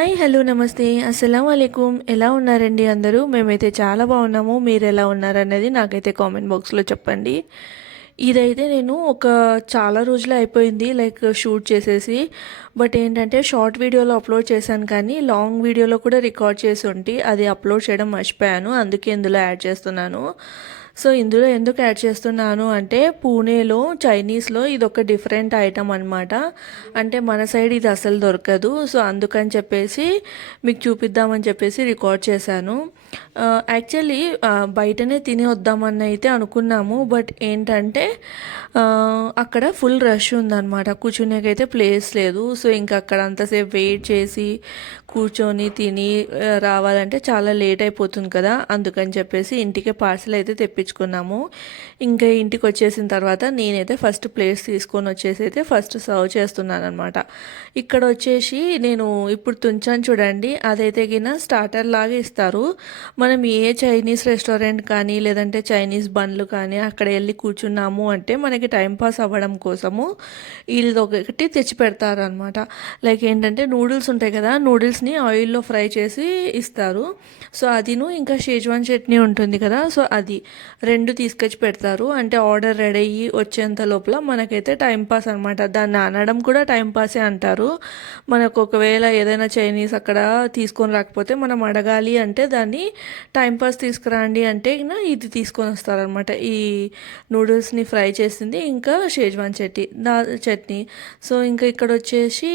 Hi hello నమస్తే. అస్సలం అయికుం ఎలా ఉన్నారండి అందరూ? మేమైతే చాలా బాగున్నాము. మీరు ఎలా ఉన్నారనేది నాకైతే కామెంట్ బాక్స్లో చెప్పండి. ఇదైతే నేను ఒక చాలా రోజులు అయిపోయింది లైక్ షూట్ చేసేసి. బట్ ఏంటంటే షార్ట్ వీడియోలో అప్లోడ్ చేశాను కానీ లాంగ్ వీడియోలో కూడా రికార్డ్ చేసి ఉంటే అది అప్లోడ్ చేయడం మర్చిపోయాను. అందుకే ఇందులో యాడ్ చేస్తున్నాను. సో ఇందులో ఎందుకు యాడ్ చేస్తున్నాను అంటే పూణేలో చైనీస్లో ఇది ఒక డిఫరెంట్ ఐటమ్ అనమాట అంటే మన సైడ్ ఇది అసలు దొరకదు. సో అందుకని చెప్పేసి మీకు చూపిద్దామని చెప్పేసి రికార్డ్ చేశాను. యాక్చువల్లీ బయటనే తిని వద్దామని అయితే అనుకున్నాము. బట్ ఏంటంటే అక్కడ ఫుల్ రష్ ఉందన్నమాట. కూర్చునేకైతే ప్లేస్ లేదు. సో ఇంకా అక్కడ అంతసేపు వెయిట్ చేసి కూర్చొని తిని రావాలంటే చాలా లేట్ అయిపోతుంది కదా. అందుకని చెప్పేసి ఇంటికే పార్సల్ అయితే తెప్పించుకున్నాము ఇంకా ఇంటికి వచ్చేసిన తర్వాత నేనైతే ఫస్ట్ ప్లేస్ తీసుకొని వచ్చేసి అయితే ఫస్ట్ సర్వ్ చేస్తున్నాను అనమాట ఇక్కడ వచ్చేసి నేను ఇప్పుడు తుంచాను చూడండి. అదైతే గిన స్టార్టర్ లాగా ఇస్తారు. మనం ఏ చైనీస్ రెస్టారెంట్ కానీ లేదంటే చైనీస్ బండ్లు కానీ అక్కడ వెళ్ళి కూర్చున్నాము అంటే మనకి టైంపాస్ అవ్వడం కోసము వీళ్ళు ఒకటి తెచ్చి పెడతారు అనమాట లైక్ ఏంటంటే నూడిల్స్ ఉంటాయి కదా నూడిల్స్ని ఆయిల్లో ఫ్రై చేసి ఇస్తారు. సో అదిను ఇంకా షేజ్వాన్ చట్నీ ఉంటుంది కదా సో అది రెండు తీసుకొచ్చి పెడతారు. అంటే ఆర్డర్ రెడీ అయ్యి వచ్చేంత లోపల మనకైతే టైంపాస్ అనమాట దాన్ని అనడం కూడా టైంపాసే అంటారు. మనకు ఒకవేళ ఏదైనా చైనీస్ అక్కడ తీసుకొని రాకపోతే మనం అడగాలి అంటే దాన్ని టైంపాస్ తీసుకురండి అంటే ఇది తీసుకొని వస్తారనమాట ఈ నూడిల్స్ని ఫ్రై చేసింది ఇంకా షేజ్వాన్ చట్నీ దా చట్నీ. సో ఇంకా ఇక్కడ వచ్చేసి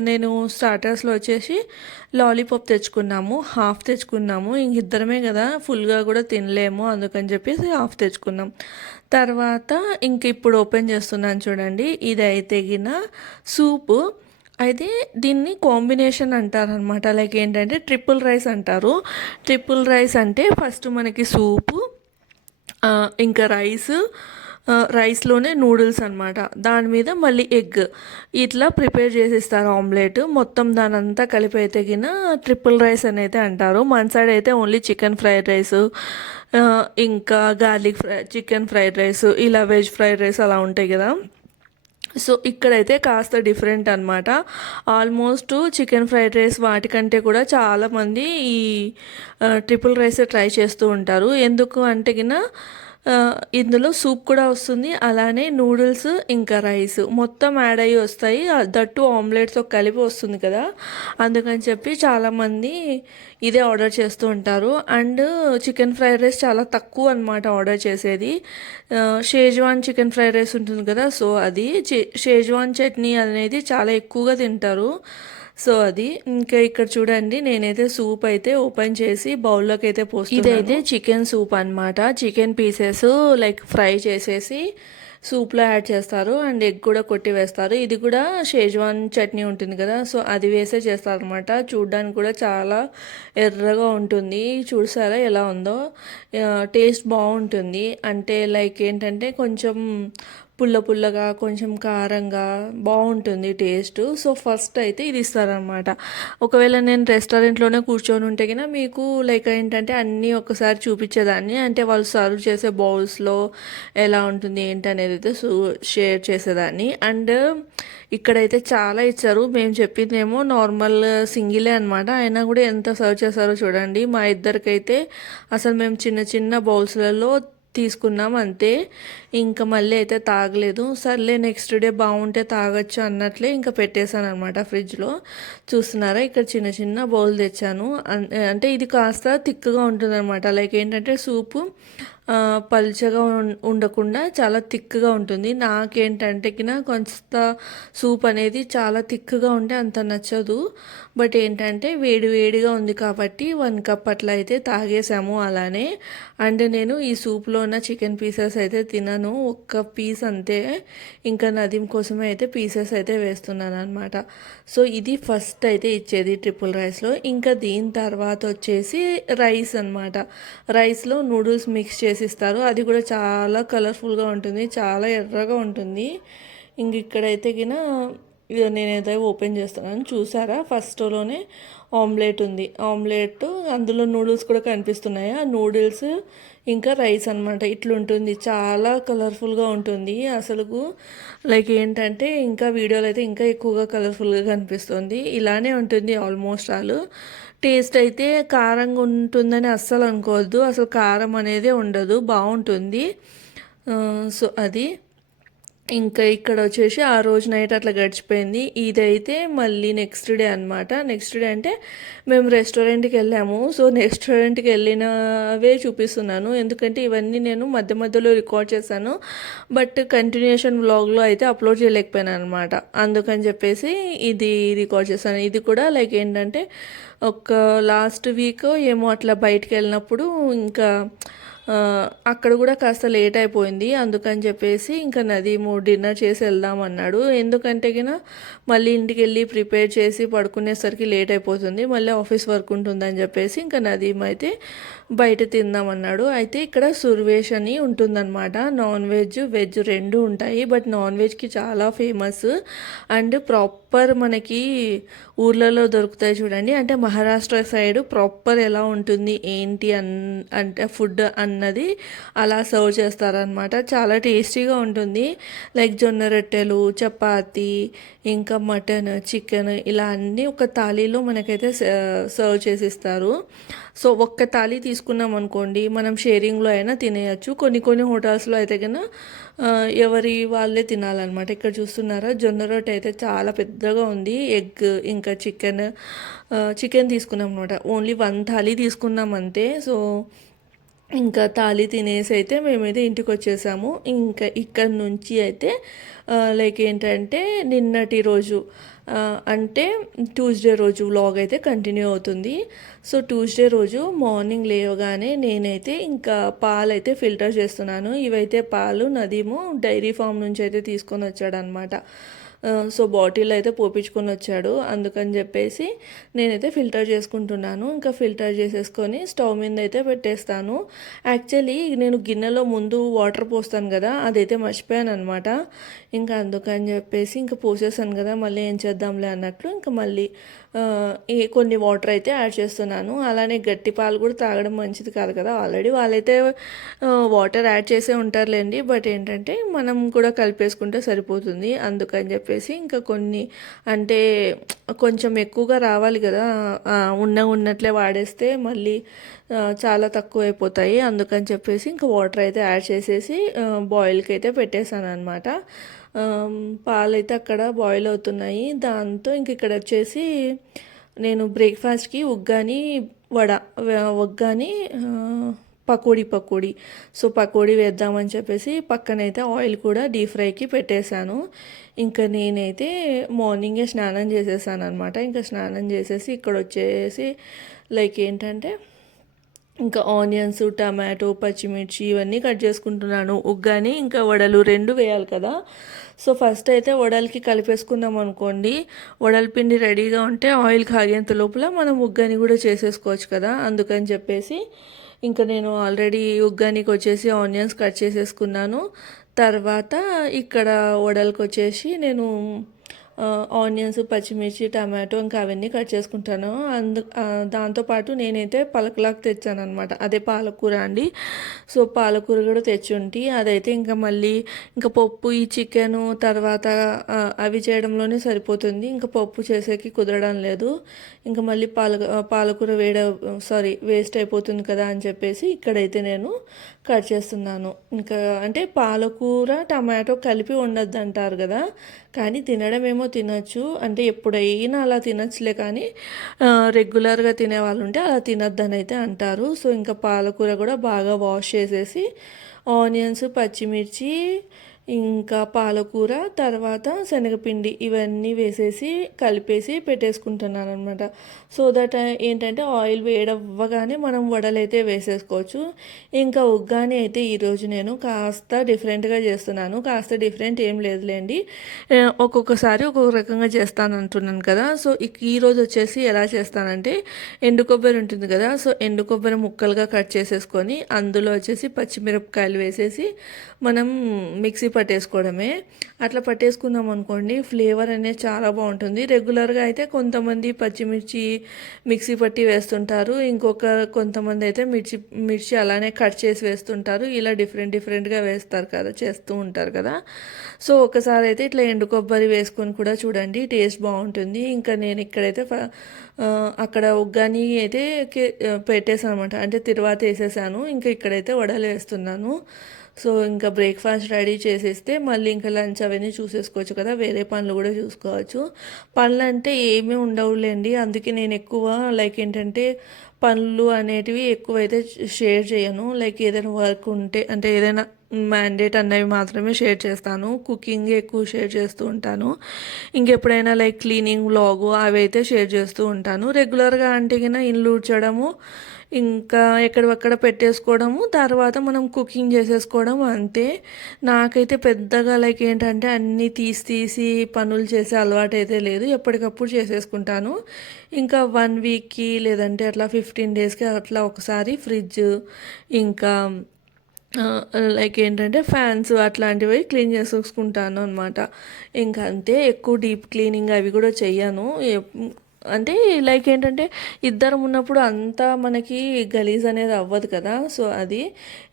నేను స్టార్టర్స్లో వచ్చేసి లాలీపాప్ తెచ్చుకున్నాము హాఫ్ తెచ్చుకున్నాము. ఇంక ఇద్దరమే కదా ఫుల్గా కూడా తినలేము అందుకని చెప్పేసి హాఫ్ తెచ్చుకున్నాం. తర్వాత ఇంక ఇప్పుడు ఓపెన్ చేస్తున్నాను చూడండి. ఇది అయితే గిన సూపు. అయితే దీన్ని కాంబినేషన్ అంటారనమాట లైక్ ఏంటంటే ట్రిపుల్ రైస్ అంటారు. ట్రిపుల్ రైస్ అంటే ఫస్ట్ మనకి సూపు ఇంకా రైస్ రైస్లోనే నూడిల్స్ అనమాట దాని మీద మళ్ళీ ఎగ్. ఇట్లా ప్రిపేర్ చేసిస్తారు ఆమ్లెట్. మొత్తం దానంతా కలిపి అయితే గిన ట్రిపుల్ రైస్ అని అయితే అంటారు. మన సైడ్ అయితే ఓన్లీ చికెన్ ఫ్రైడ్ రైస్ ఇంకా garlic fry chicken fried rice ఇలా వెజ్ ఫ్రైడ్ రైస్ అలా ఉంటాయి కదా. సో ఇక్కడైతే కాస్త డిఫరెంట్ అనమాట ఆల్మోస్ట్ చికెన్ ఫ్రైడ్ రైస్ వాటికంటే కూడా చాలామంది ఈ ట్రిపుల్ రైస్ ట్రై చేస్తూ ఉంటారు. ఎందుకు అంటే గిన ఇందులో సూప్ కూడా వస్తుంది అలానే నూడిల్స్ ఇంకా రైస్. మొత్తం యాడ్ అయ్యి వస్తాయి. దట్టు ఆమ్లెట్స్తో కలిపి వస్తుంది కదా. అందుకని చెప్పి చాలామంది ఇదే ఆర్డర్ చేస్తూ ఉంటారు. అండ్ చికెన్ ఫ్రైడ్ రైస్ చాలా తక్కువ అనమాట ఆర్డర్ చేసేది. షేజ్వాన్ చికెన్ ఫ్రైడ్ రైస్ ఉంటుంది కదా సో అది. షేజ్వాన్ చట్నీ అనేది చాలా ఎక్కువగా తింటారు. సో అది ఇంకా ఇక్కడ చూడండి నేనైతే సూప్ అయితే ఓపెన్ చేసి బౌల్లోకి అయితే పోస్తాను ఇదైతే చికెన్ సూప్ అనమాట చికెన్ పీసెస్ లైక్ ఫ్రై చేసేసి సూప్లో యాడ్ చేస్తారు. అండ్ ఎగ్ కూడా కొట్టి వేస్తారు. ఇది కూడా షేజ్వాన్ చట్నీ ఉంటుంది కదా సో అది వేసే చేస్తారనమాట చూడ్డానికి కూడా చాలా ఎర్రగా ఉంటుంది. చూసారా ఎలా ఉందో? టేస్ట్ బాగుంటుంది. అంటే లైక్ ఏంటంటే కొంచెం పుల్ల పుల్లగా కొంచెం కారంగా బాగుంటుంది టేస్ట్. సో ఫస్ట్ అయితే ఇది ఇస్తారనమాట ఒకవేళ నేను రెస్టారెంట్లోనే కూర్చొని ఉంటే కన్నా మీకు లైక్ ఏంటంటే అన్నీ ఒకసారి చూపించేదాన్ని. అంటే వాళ్ళు సర్వ్ చేసే బౌల్స్లో ఎలా ఉంటుంది ఏంటి అనేది అయితే షేర్ చేసేదాన్ని. అండ్ ఇక్కడైతే చాలా ఇచ్చారు. మేము చెప్పిందేమో నార్మల్ సింగిలే అనమాట అయినా కూడా ఎంత సర్వ్ చేశారో చూడండి. మా ఇద్దరికైతే అసలు మేము చిన్న చిన్న బౌల్స్లలో తీసుకున్నాం అంతే. ఇంకా మళ్ళీ అయితే తాగలేదు. సర్లే నెక్స్ట్ డే బాగుంటే తాగొచ్చు అన్నట్లే ఇంకా పెట్టేశాను అనమాట ఫ్రిడ్జ్లో. చూస్తున్నారా ఇక్కడ చిన్న చిన్న బౌల్ తెచ్చాను. అంటే ఇది కాస్త థిక్గా ఉంటుంది అనమాట లైక్ ఏంటంటే సూపు పలుచగా ఉండకుండా చాలా థిక్గా ఉంటుంది. నాకేంటంటే కొంత సూప్ అనేది చాలా థిక్గా ఉంటే అంత నచ్చదు. బట్ ఏంటంటే వేడి వేడిగా ఉంది కాబట్టి వన్ కప్ అట్లా అయితే తాగేసాము అలానే. అండ్ నేను ఈ సూప్లో ఉన్న చికెన్ పీసెస్ అయితే తినను. ఒక్క పీస్ అంతే. ఇంకా నదీం కోసమే అయితే పీసెస్ అయితే వేస్తున్నాను అనమాట సో ఇది ఫస్ట్ అయితే ఇచ్చేది ట్రిపుల్ రైస్లో. ఇంకా దీని తర్వాత వచ్చేసి రైస్ అనమాట రైస్లో నూడిల్స్ మిక్స్ చేసి ఇస్తారు అది కూడా చాలా కలర్ఫుల్గా ఉంటుంది. చాలా ఎర్రగా ఉంటుంది. ఇంక ఇక్కడైతే గిన నేనైతే ఓపెన్ చేస్తున్నాను. చూసారా? ఫస్ట్లోనే ఆమ్లెట్ ఉంది. ఆమ్లెట్ అందులో నూడిల్స్ కూడా కనిపిస్తున్నాయి. ఆ నూడిల్స్ ఇంకా రైస్ అనమాట ఇట్లుంటుంది. చాలా కలర్ఫుల్గా ఉంటుంది. అసలుకు లైక్ ఏంటంటే ఇంకా వీడియోలు అయితే ఇంకా ఎక్కువగా కలర్ఫుల్గా కనిపిస్తుంది. ఇలానే ఉంటుంది ఆల్మోస్ట్ ఆల్. టేస్ట్ అయితే కారంగా ఉంటుందని అస్సలు అనుకోవద్దు. అసలు కారం అనేది ఉండదు. బాగుంటుంది. సో అది. ఇంకా ఇక్కడ వచ్చేసి ఆ రోజు నైట్ అట్లా గడిచిపోయింది. ఇదైతే మళ్ళీ నెక్స్ట్ డే అనమాట నెక్స్ట్ డే అంటే మేము రెస్టారెంట్కి వెళ్ళాము. సో రెస్టారెంట్కి వెళ్ళినవే చూపిస్తున్నాను. ఎందుకంటే ఇవన్నీ నేను మధ్య మధ్యలో రికార్డ్ చేశాను. బట్ కంటిన్యూషన్ వ్లాగ్లో అయితే అప్లోడ్ చేయలేకపోయాను అనమాట అందుకని చెప్పేసి ఇది రికార్డ్ చేశాను. ఇది కూడా లైక్ ఏంటంటే ఒక లాస్ట్ వీక్ ఏమో అట్లా బయటికి వెళ్ళినప్పుడు ఇంకా అక్కడ కూడా కాస్త లేట్ అయిపోయింది. అందుకని చెప్పేసి ఇంకా నదీము డిన్నర్ చేసి వెళ్దాం అన్నాడు. ఎందుకంటే కినా మళ్ళీ ఇంటికి వెళ్ళి ప్రిపేర్ చేసి పడుకునేసరికి లేట్ అయిపోతుంది. మళ్ళీ ఆఫీస్ వర్క్ ఉంటుందని చెప్పేసి ఇంకా నదీమ్ అయితే బయట తిందామన్నాడు అయితే ఇక్కడ సుర్వేష్ అని ఉంటుందన్నమాట. నాన్ వెజ్ వెజ్ రెండు ఉంటాయి. బట్ నాన్ వెజ్కి చాలా ఫేమస్. అండ్ ప్రాపర్ మనకి ఊర్లలో దొరుకుతాయి చూడండి. అంటే మహారాష్ట్ర సైడ్ ప్రాపర్ ఎలా ఉంటుంది ఏంటి అన్ అంటే ఫుడ్ అన్నది అలా సర్వ్ చేస్తారనమాట చాలా టేస్టీగా ఉంటుంది. లైక్ జొన్న రొట్టెలు చపాతి ఇంకా మటన్ చికెన్ ఇలా అన్నీ ఒక థాలీలో మనకైతే సర్వ్ చేసిస్తారు. సో ఒక్క థాలీ తీసుకున్నాం అనుకోండి మనం షేరింగ్లో అయినా తినేయచ్చు. కొన్ని కొన్ని హోటల్స్లో అయితే కన్నా ఎవరి వాళ్ళే తినాలన్నమాట. ఇక్కడ చూస్తున్నారా జొన్న రొట్టె అయితే చాలా పెద్దగా ఉంది. ఎగ్ ఇంకా చికెన్ చికెన్ తీసుకున్నాం అనమాట ఓన్లీ వన్ థాలీ తీసుకున్నాం అంతే. సో ఇంకా తాళి తినేసి అయితే మేమైతే ఇంటికి వచ్చేసాము ఇంకా ఇక్కడ నుంచి అయితే లైక్ ఏంటంటే నిన్నటి రోజు అంటే ట్యూస్డే రోజు వ్లాగ్ అయితే కంటిన్యూ అవుతుంది. సో ట్యూస్డే రోజు మార్నింగ్ లేవగానే నేనైతే ఇంకా పాలు అయితే ఫిల్టర్ చేస్తున్నాను. ఇవైతే పాలు నదీము డైరీ ఫామ్ నుంచి అయితే తీసుకొని వచ్చాడనమాట సో బాటిల్ అయితే పోపించుకొని వచ్చాడు. అందుకని చెప్పేసి నేనైతే ఫిల్టర్ చేసుకుంటున్నాను. ఇంకా ఫిల్టర్ చేసేసుకొని స్టవ్ మీద అయితే పెట్టేస్తాను. యాక్చువల్లీ నేను గిన్నెలో ముందు వాటర్ పోస్తాను కదా అదైతే మర్చిపోయాను అనమాట ఇంకా అందుకని చెప్పేసి ఇంకా పోసేసాను కదా మళ్ళీ ఏం చేద్దాంలే అన్నట్లు ఇంకా మళ్ళీ ఈ కొన్ని వాటర్ అయితే యాడ్ చేస్తున్నాను. అలానే గట్టి పాలు కూడా తాగడం మంచిది కాదు కదా. ఆల్రెడీ వాళ్ళైతే వాటర్ యాడ్ చేసే ఉంటారులేండి. బట్ ఏంటంటే మనం కూడా కలిపేసుకుంటే సరిపోతుంది. అందుకని చెప్పేసి ఇంకా కొన్ని అంటే కొంచెం ఎక్కువగా రావాలి కదా. ఉన్న ఉన్నట్లే వాడేస్తే మళ్ళీ చాలా తక్కువ అయిపోతాయి అందుకని చెప్పేసి ఇంకా వాటర్ అయితే యాడ్ చేసేసి బాయిల్కి అయితే పెట్టేశాను అనమాట పాలు అయితే అక్కడ బాయిల్ అవుతున్నాయి. దాంతో ఇంక ఇక్కడ వచ్చేసి నేను బ్రేక్ఫాస్ట్కి ఉగ్గాని వడ ఉగ్గాని పకోడీ పకోడీ. సో పకోడీ వేద్దామని చెప్పేసి పక్కనైతే ఆయిల్ కూడా డీప్ ఫ్రైకి పెట్టేశాను. ఇంకా నేనైతే మార్నింగే స్నానం చేసేసాను అనమాట ఇంకా స్నానం చేసేసి ఇక్కడ వచ్చేసి లైక్ ఏంటంటే ఇంకా ఆనియన్స్ టమాటో పచ్చిమిర్చి ఇవన్నీ కట్ చేసుకుంటున్నాను. ఉగ్గాని ఇంకా వడలు రెండు వేయాలి కదా. సో ఫస్ట్ అయితే వడలకి కలిపేసుకుందాం అనుకోండి. వడల పిండి రెడీగా ఉంటే ఆయిల్ కాగేంత లోపల మనం ఉగ్గాని కూడా చేసేసుకోవచ్చు కదా. అందుకని చెప్పేసి ఇంకా నేను ఆల్రెడీ ఉగ్గానికి వచ్చేసి ఆనియన్స్ కట్ చేసేసుకున్నాను. తర్వాత ఇక్కడ వడలకు వచ్చేసి నేను ఆనియన్స్ పచ్చిమిర్చి టమాటో ఇంకా అవన్నీ కట్ చేసుకుంటాను. అందు దాంతోపాటు నేనైతే పలకలాకు తెచ్చాను అనమాట అదే పాలకూర అండి. సో పాలకూర కూడా తెచ్చుంటి. అదైతే ఇంకా మళ్ళీ ఇంకా పప్పు ఈ చికెన్ తర్వాత అవి చేయడంలోనే సరిపోతుంది. ఇంకా పప్పు చేసేకి కుదరడం లేదు. ఇంకా మళ్ళీ పాల పాలకూర వేడ సారీ వేస్ట్ అయిపోతుంది కదా అని చెప్పేసి ఇక్కడైతే నేను కట్ చేస్తున్నాను. ఇంకా అంటే పాలకూర టమాటో కలిపి ఉండద్దు అంటారు కదా. కానీ తినడం ఏమో తినచ్చు. అంటే ఎప్పుడైనా అలా తినచ్చులే కానీ రెగ్యులర్గా తినే వాళ్ళు ఉంటే అలా తినద్దని అయితే అంటారు. సో ఇంకా పాలకూర కూడా బాగా వాష్ చేసేసి ఆనియన్స్ పచ్చిమిర్చి ఇంకా పాలకూర తర్వాత శనగపిండి ఇవన్నీ వేసేసి కలిపేసి పెట్టేసుకుంటున్నాను అనమాట సో దట్ ఏంటంటే ఆయిల్ వేడవ్వగానే మనం వడలైతే వేసేసుకోవచ్చు. ఇంకా ఉగ్గాని అయితే ఈరోజు నేను కాస్త డిఫరెంట్గా చేస్తున్నాను. కాస్త డిఫరెంట్ ఏం లేదులేండి. ఒక్కొక్కసారి ఒక్కొక్క రకంగా చేస్తాను అంటున్నాను కదా సో ఈరోజు వచ్చేసి ఎలా చేస్తానంటే ఎండు కొబ్బరి ఉంటుంది కదా. సో ఎండు కొబ్బరి ముక్కలుగా కట్ చేసేసుకొని అందులో వచ్చేసి పచ్చిమిరపకాయలు వేసేసి మనం మిక్సీ పట్టేసుకోవడమే. అట్లా పట్టేసుకున్నాం అనుకోండి ఫ్లేవర్ అనేది చాలా బాగుంటుంది. రెగ్యులర్గా అయితే కొంతమంది పచ్చిమిర్చి మిక్సీ పట్టి వేస్తుంటారు. ఇంకొక కొంతమంది అయితే మిర్చి మిర్చి అలానే కట్ చేసి వేస్తుంటారు. ఇలా డిఫరెంట్ డిఫరెంట్గా వేస్తారు కదా చేస్తూ ఉంటారు కదా. సో ఒకసారి అయితే ఇట్లా ఎండు కొబ్బరి వేసుకొని కూడా చూడండి టేస్ట్ బాగుంటుంది. ఇంకా నేను ఇక్కడైతే ఫ- అక్కడ ఒగ్గాని అయితే పెట్టేసాను అనమాట అంటే తిరువాత వేసేసాను. ఇంకా ఇక్కడైతే వడలు వేస్తున్నాను. సో ఇంకా బ్రేక్ఫాస్ట్ రెడీ చేసేస్తే మళ్ళీ ఇంకా లంచ్ అవన్నీ చూసేసుకోవచ్చు కదా వేరే పనులు కూడా చూసుకోవచ్చు. పనులు అంటే ఏమీ ఉండవులేండి. అందుకే నేను ఎక్కువ లైక్ ఏంటంటే పనులు అనేటివి ఎక్కువైతే షేర్ చేయను. లైక్ ఏదైనా వర్క్ ఉంటే అంటే ఏదైనా మ్యాండేట్ అన్నవి మాత్రమే షేర్ చేస్తాను. కుకింగ్ ఎక్కువ షేర్ చేస్తూ ఉంటాను. ఇంకెప్పుడైనా లైక్ క్లీనింగ్ వ్లాగు అవి అయితే షేర్ చేస్తూ ఉంటాను. రెగ్యులర్గా అంటే కన్నా ఇల్లు ఊడ్చడము ఇంకా ఎక్కడక్కడ పెట్టేసుకోవడము తర్వాత మనం కుకింగ్ చేసేసుకోవడం అంతే. నాకైతే పెద్దగా లైక్ ఏంటంటే అన్నీ తీసి తీసి పనులు చేసే అలవాటు అయితే లేదు. ఎప్పటికప్పుడు చేసేసుకుంటాను. ఇంకా వన్ వీక్కి లేదంటే అట్లా ఫిఫ్టీన్ డేస్కి అట్లా ఒకసారి ఫ్రిడ్జ్ ఇంకా లైక్ ఏంటంటే ఫ్యాన్స్ అట్లాంటివి క్లీన్ చేసుకుంటాను అనమాట ఇంకా అంతే. ఎక్కువ డీప్ క్లీనింగ్ అవి కూడా చెయ్యను. అంటే లైక్ ఏంటంటే ఇద్దరం ఉన్నప్పుడు అంతా మనకి గలీజ్ అనేది అవ్వదు కదా. సో అది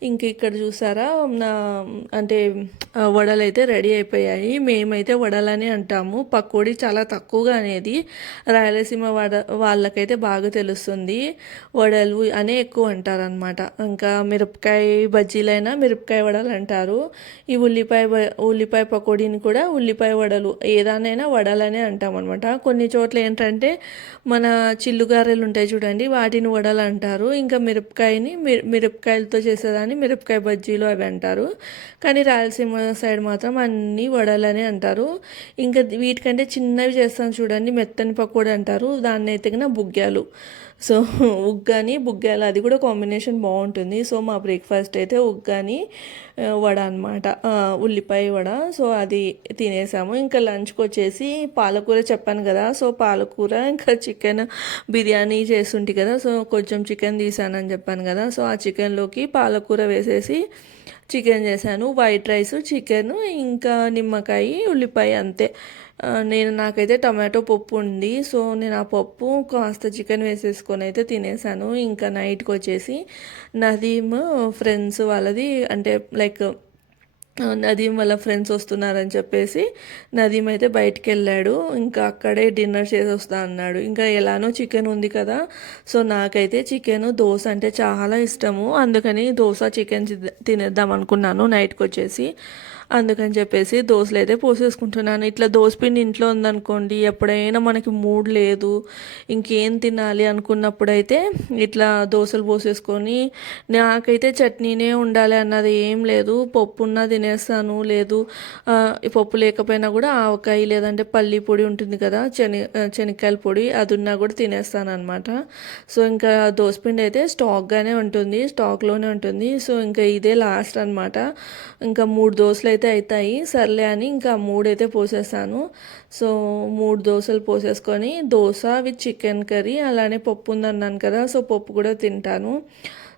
ఇంక ఇక్కడ చూసారా నా అంటే వడలు అయితే రెడీ అయిపోయాయి. మేమైతే వడలని అంటాము. పకోడీ చాలా తక్కువగా అనేది రాయలసీమ వడ వాళ్ళకైతే బాగా తెలుస్తుంది. వడలు అనే ఎక్కువ అంటారనమాట ఇంకా మిరపకాయ బజ్జీలైనా మిరపకాయ వడలు అంటారు. ఈ ఉల్లిపాయ ఉల్లిపాయ పకోడీని కూడా ఉల్లిపాయ వడలు ఏదానైనా వడలనే అంటాం అనమాట కొన్ని చోట్ల ఏంటంటే మన చిల్లుగారెలు ఉంటాయి చూడండి వాటిని వడలు అంటారు ఇంకా మిరపకాయని మిరపకాయలతో చేసేదాన్ని మిరపకాయ బజ్జీలు అవి అంటారు. కానీ రాయలసీమ సైడ్ మాత్రం అన్నీ వడలని అంటారు. ఇంకా వీటికంటే చిన్నవి చేస్తాను చూడండి మెత్తని పకోడీ అంటారు. దాన్ని అయితే బుగ్గ్యాలు బుగ్గాలు. సో ఉగ్గాని బుగ్గాలు అది కూడా కాంబినేషన్ బాగుంటుంది. సో మా బ్రేక్ఫాస్ట్ అయితే ఉగ్గాని వడ అనమాట ఉల్లిపాయ వడ. సో అది తినేసాము. ఇంకా లంచ్కి వచ్చేసి పాలకూర చెప్పాను కదా. సో పాలకూర ఇంకా చికెన్ బిర్యానీ చేస్తుంటి కదా. సో కొంచెం చికెన్ తీసానని చెప్పాను కదా. సో ఆ చికెన్లోకి పాలకూర వేసేసి చికెన్ చేశాను వైట్ రైస్ చికెన్ ఇంకా నిమ్మకాయ ఉల్లిపాయ అంతే. నేను నాకైతే టమాటో పప్పు ఉంది. సో నేను ఆ పప్పు కాస్త చికెన్ వేసేసుకొని అయితే తినేసాను. ఇంకా నైట్కి వచ్చేసి నదీమ్ ఫ్రెండ్స్ వాళ్ళది అంటే లైక్ నదీం వాళ్ళ ఫ్రెండ్స్ వస్తున్నారని చెప్పేసి నదీం అయితే బయటికి వెళ్ళాడు ఇంకా అక్కడే డిన్నర్ చేసి వస్తా అన్నాడు. ఇంకా ఎలానో చికెన్ ఉంది కదా సో నాకైతే చికెన్ దోశ అంటే చాలా ఇష్టము. అందుకని దోశ చికెన్ తినేద్దాం అనుకున్నాను నైట్కి వచ్చేసి అందుకని చెప్పేసి దోశలు అయితే పోసేసుకుంటున్నాను. ఇట్లా దోశపిండి ఇంట్లో ఉందనుకోండి ఎప్పుడైనా మనకి మూడ్ లేదు ఇంకేం తినాలి అనుకున్నప్పుడైతే ఇట్లా దోశలు పోసేసుకొని నాకైతే చట్నీనే ఉండాలి అన్నది ఏం లేదు. పప్పు ఉన్నా తినేస్తాను లేదు ఈ పప్పు లేకపోయినా కూడా ఆవకాయ లేదంటే పల్లి పొడి ఉంటుంది కదా శని శనక్కాయల పొడి అది ఉన్నా కూడా తినేస్తాను అనమాట సో ఇంకా దోసపిండి అయితే స్టాక్గానే ఉంటుంది స్టాక్లోనే ఉంటుంది. సో ఇంకా ఇదే లాస్ట్ అనమాట ఇంకా మూడు దోశలు అయితే అవుతాయి సర్లే అని ఇంకా మూడు అయితే పోసేసాను. సో మూడు దోశలు పోసేసుకొని దోశ విత్ చికెన్ కర్రీ అలానే పప్పు ఉందన్నాను కదా సో పప్పు కూడా తింటాను.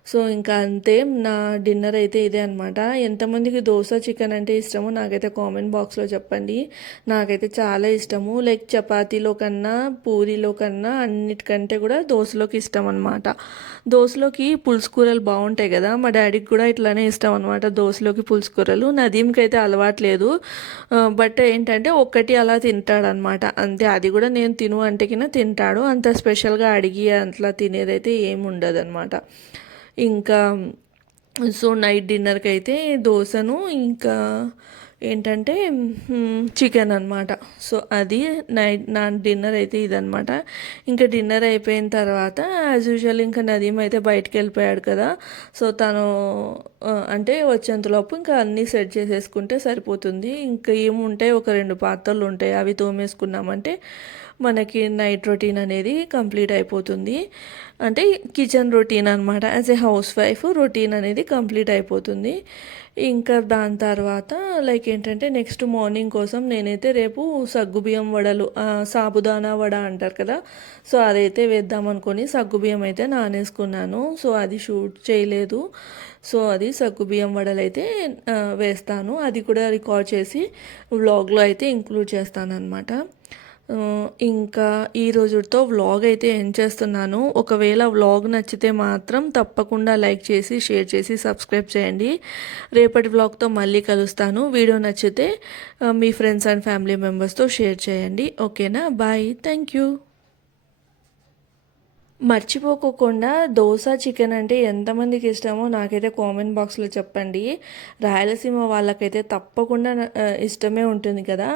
సో ఇంకా అంతే నా డిన్నర్ అయితే ఇదే అనమాట ఎంతమందికి దోశ చికెన్ అంటే ఇష్టమో నాకైతే కామెంట్ బాక్స్లో చెప్పండి. నాకైతే చాలా ఇష్టము. లైక్ చపాతీలో కన్నా పూరీలో కన్నా అన్నిటికంటే కూడా దోశలోకి ఇష్టం అనమాట దోశలోకి పులుసు కూరలు బాగుంటాయి కదా మా డాడీకి కూడా ఇట్లానే ఇష్టం అనమాట దోశలోకి పులుసు కూరలు నదీంకి అయితే అలవాట్లేదు బట్ ఏంటంటే ఒక్కటి అలా తింటాడనమాట అంతే అది కూడా నేను తిను అంటే కింద తింటాడు. అంత స్పెషల్గా అడిగి అట్లా తినేదైతే ఏమి ఉండదు అనమాట ఇంకా సో నైట్ డిన్నర్కి అయితే దోశను ఇంకా ఏంటంటే చికెన్ అనమాట సో అది నైట్ నా డిన్నర్ అయితే ఇదనమాట ఇంకా డిన్నర్ అయిపోయిన తర్వాత యాజ్ యూజువల్ ఇంకా నదీం అయితే బయటకు వెళ్ళిపోయాడు కదా. సో తను అంటే వచ్చేంతలోపు ఇంకా అన్నీ సెట్ చేసేసుకుంటే సరిపోతుంది. ఇంకా ఏముంటాయి? ఒక రెండు పాత్రలు ఉంటాయి అవి తోమేసుకున్నామంటే మనకి నైట్ రొటీన్ అనేది కంప్లీట్ అయిపోతుంది. అంటే కిచెన్ రొటీన్ అనమాట as a housewife routine అనేది కంప్లీట్ అయిపోతుంది. ఇంకా దాని తర్వాత లైక్ ఏంటంటే నెక్స్ట్ మార్నింగ్ కోసం నేనైతే రేపు సగ్గుబియ్యం వడలు సాబుదానా వడ అంటారు కదా. సో అదైతే వేద్దాం అనుకొని సగ్గుబియ్యం అయితే నానేసుకున్నాను. సో అది షూట్ చేయలేదు. సో అది సగ్గుబియ్యం వడలు అయితే వేస్తాను. అది కూడా రికార్డ్ చేసి వ్లాగ్లో అయితే ఇంక్లూడ్ చేస్తాను అనమాట ఇంకా ఈ రోజుతో వ్లాగ్ అయితే ఎండ్ చేస్తున్నాను. ఒకవేళ వ్లాగ్ నచ్చితే మాత్రం తప్పకుండా లైక్ చేసి షేర్ చేసి సబ్స్క్రైబ్ చేయండి. రేపటి వ్లాగ్తో మళ్ళీ కలుస్తాను. వీడియో నచ్చితే మీ ఫ్రెండ్స్ అండ్ ఫ్యామిలీ మెంబర్స్తో షేర్ చేయండి. ఓకేనా బాయ్ థ్యాంక్ యూ మర్చిపోకోకుండా దోశ చికెన్ అంటే ఎంతమందికి ఇష్టమో నాకైతే కామెంట్ బాక్స్లో చెప్పండి. రాయలసీమ వాళ్ళకైతే తప్పకుండా ఇష్టమే ఉంటుంది కదా.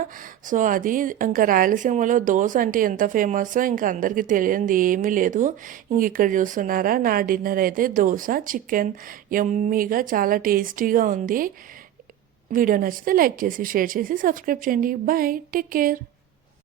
సో అది ఇంకా రాయలసీమలో దోశ అంటే ఎంత ఫేమస్ ఇంకా అందరికీ తెలియంది ఏమీ లేదు. ఇంక ఇక్కడ చూస్తున్నారా నా డిన్నర్ అయితే దోశ చికెన్ ఎమ్మీగా చాలా టేస్టీగా ఉంది. వీడియో నచ్చితే లైక్ చేసి షేర్ చేసి సబ్స్క్రైబ్ చేయండి. Bye take care.